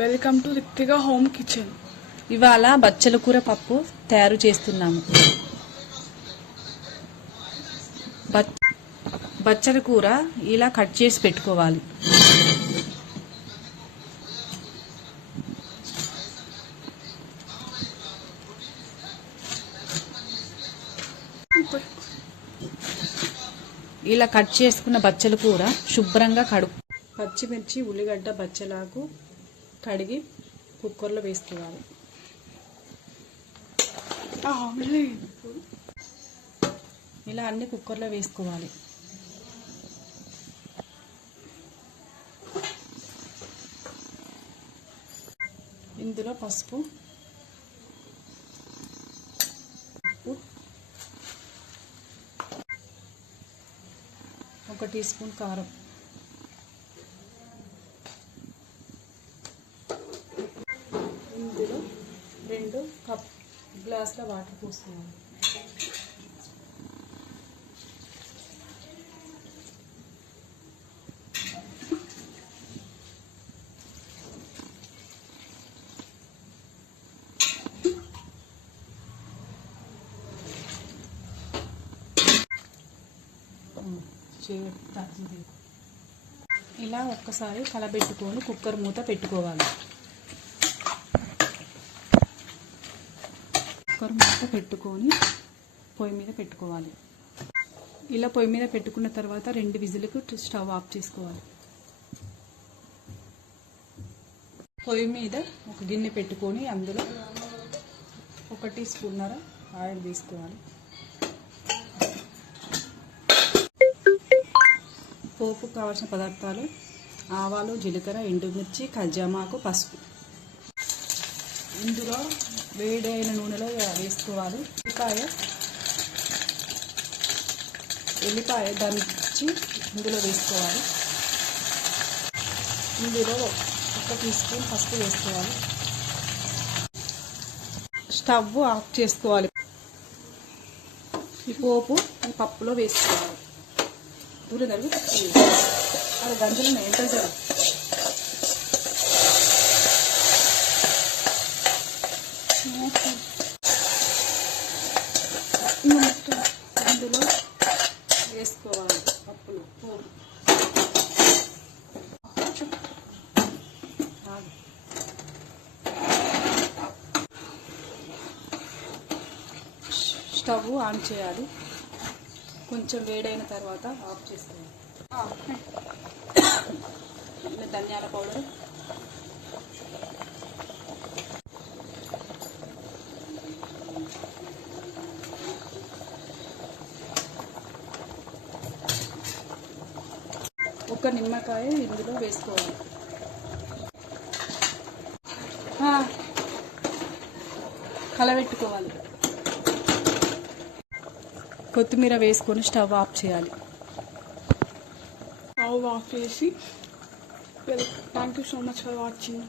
Welcome to Rithika home kitchen. ఇవాళ బచ్చల కూర పప్పు తయారు చేస్తున్నాము. బచ్చల కూర ఇలా కట్ చేసి పెట్టుకోవాలి. ఇలా కట్ చేసుకున్న బచ్చల కూర శుభ్రంగా పచ్చిమిర్చి, ఉల్లిగడ్డ, బచ్చలాకు కడిగి కుక్కర్లో వేసుకోవాలి. ఇలా అన్ని కుక్కర్లో వేసుకోవాలి. ఇందులో పసుపు, ఒక టీ స్పూన్ కారం, ఇందులో 2 గ్లాసుల వాటర్ పోసుకోవాలి. ఇలా ఒక్కసారి కలబెట్టుకొని కుక్కర్ మూత పెట్టుకోవాలి. కుక్కర్ మూత పెట్టుకొని పొయ్యి మీద పెట్టుకోవాలి. ఇలా పొయ్యి మీద పెట్టుకున్న తర్వాత 2 విజిల్కు స్టవ్ ఆఫ్ చేసుకోవాలి. పొయ్యి మీద ఒక గిన్నె పెట్టుకొని అందులో 1 టీ స్పూన్నర ఆయిల్ వేసుకోవాలి. పోపు కావాల్సిన పదార్థాలు: ఆవాలు, జీలకర్ర, ఎండుమిర్చి, కజ్జామాకు, పసుపు. ఇందులో వేడైన నూనెలో వేసుకోవాలి. ఎల్లిపాయ దంచి ఇందులో వేసుకోవాలి. ఇందులో 1 టీ స్పూన్ పసుపు వేసుకోవాలి. స్టవ్ ఆఫ్ చేసుకోవాలి. ఈ పోపు ఈ పప్పులో వేసుకోవాలి. దూరం జరుగు, అది గంజలు ఎంత జరుగు. ఇందులో వేసుకోవాలి పప్పులు. స్టవ్ ఆన్ చేయాలి. కొంచెం వేడైన తర్వాత ఆఫ్ చేసుకోవాలి. ధనియాల పౌడర్, ఒక నిమ్మకాయ ఇందులో వేసుకోవాలి. కలబెట్టుకోవాలి. కొత్తిమీర వేసుకొని స్టవ్ ఆఫ్ చేయాలి. స్టవ్ ఆఫ్ చేసి thank you so much for watching.